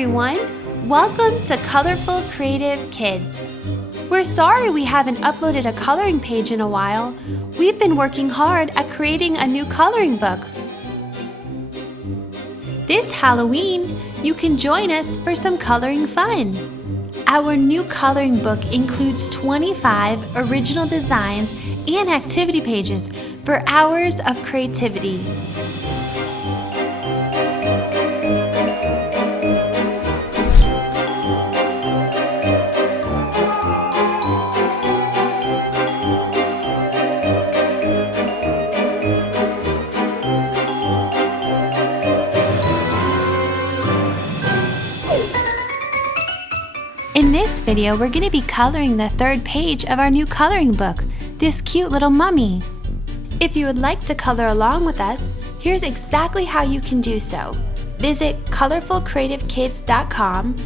everyone! Welcome to Colorful Creative Kids. We're sorry we haven't uploaded a coloring page in a while. We've been working hard at creating a new coloring book. This Halloween, you can join us for some coloring fun. Our new coloring book includes 25 original designs and activity pages for hours of creativity. In this video, we're going to be coloring the third page of our new coloring book, this cute little mummy. If you would like to color along with us, here's exactly how you can do so. Visit colorfulcreativekids.com,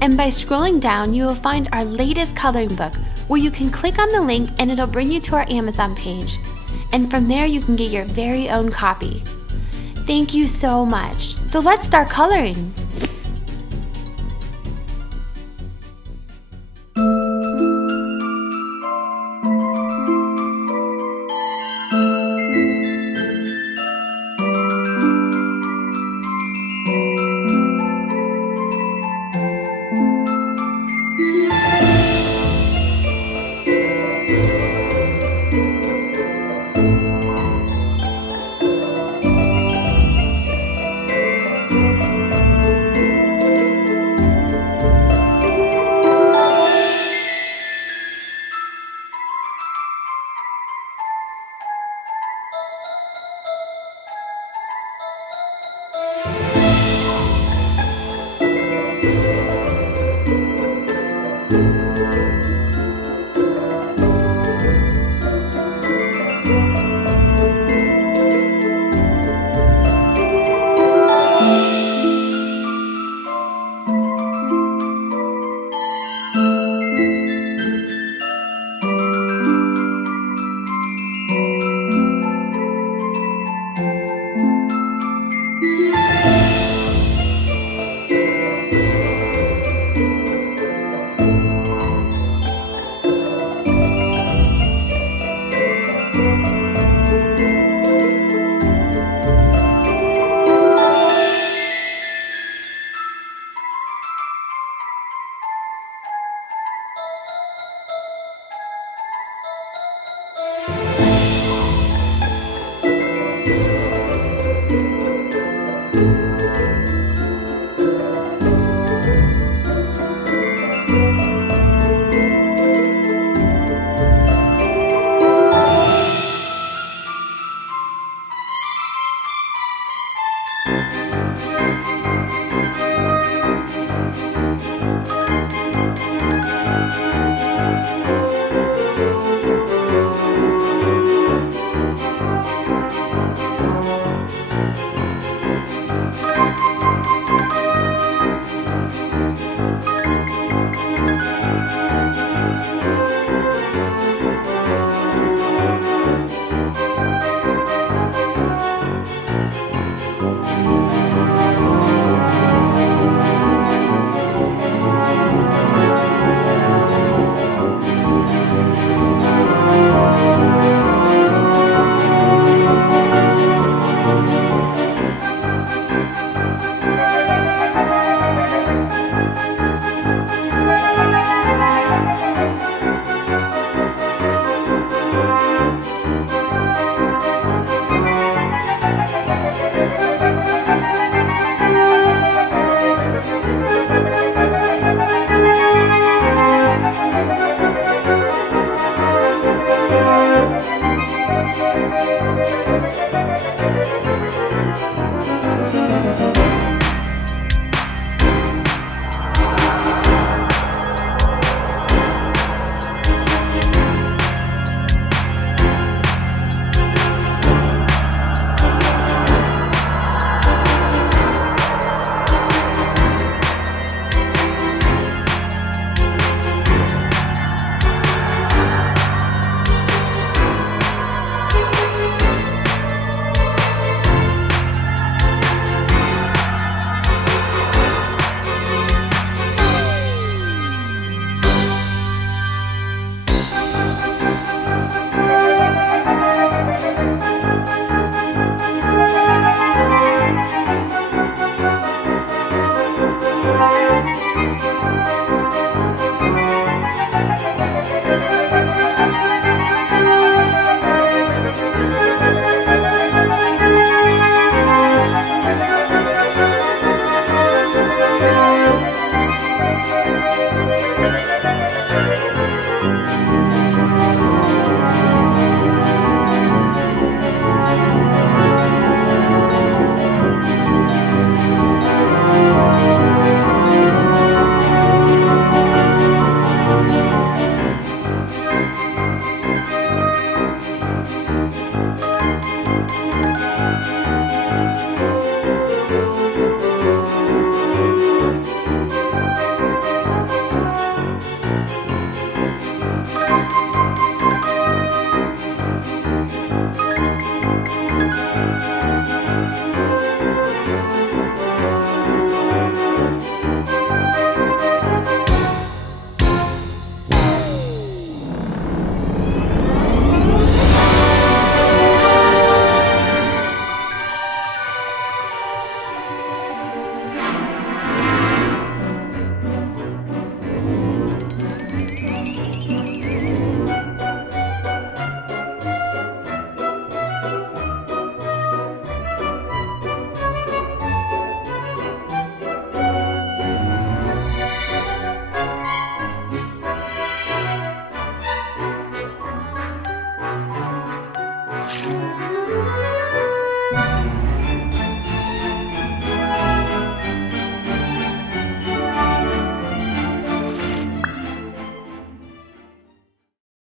and by scrolling down, you will find our latest coloring book where you can click on the link and it'll bring you to our Amazon page. And from there, you can get your very own copy. Thank you so much. So let's start coloring.